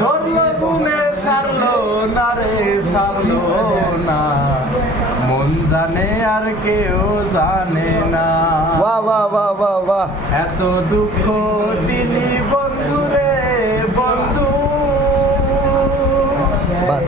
ধরলো গুনে সারলো না রে, সারলো না, মন জানে আর কেউ জানে না। বাহ বাহ বাহ বাহ বাহ। এত দুঃখ